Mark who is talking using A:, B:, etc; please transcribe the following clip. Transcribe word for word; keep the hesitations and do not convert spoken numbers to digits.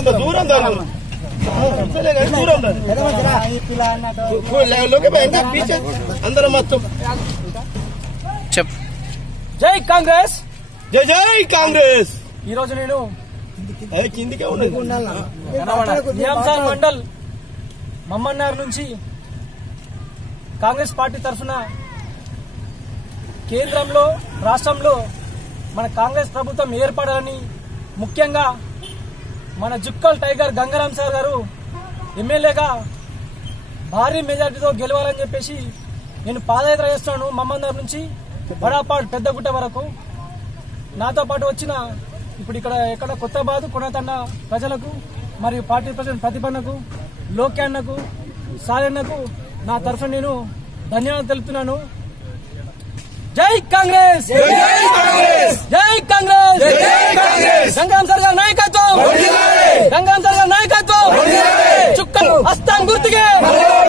A: దూరం దూరం అందరం మొత్తం
B: చెప్
C: జై కాంగ్రెస్,
A: జై జై కాంగ్రెస్.
C: ఈ రోజు నేను
A: కిందికే
C: నిజాంసాగర్ మండల్ మమ్మన్నార్ నుంచి కాంగ్రెస్ పార్టీ తరఫున కేంద్రంలో రాష్ట్రంలో మన కాంగ్రెస్ ప్రభుత్వం ఏర్పడాలని, ముఖ్యంగా మన జుక్కల్ టైగర్ గంగారాం సార్ గారు ఎమ్మెల్యేగా భారీ మెజార్టీతో గెలవాలని చెప్పేసి నేను పాదయాత్ర చేస్తున్నాను. మమ్మన్నార్ నుంచి బడాపాడ్ పెద్దగుట్ట వరకు. నాతో పాటు వచ్చిన ఇప్పుడు ఇక్కడ ఎక్కడ కొత్తబాదు కొనతండ ప్రజలకు మరియు పార్టీ ప్రెసిడెంట్ ప్రతిభన్నకు, లోక్యాన్నకు, సాయన్నకు నా తరఫున నేను ధన్యవాదాలు తెలుపుతున్నాను. జై కాంగ్రెస్, జై కాంగ్రెస్, గంగారాం సార్ గారి నాయకత్వం, గంగారాం సార్ గారి నాయకత్వం, చుక్కలు హస్తం గుర్తుకే.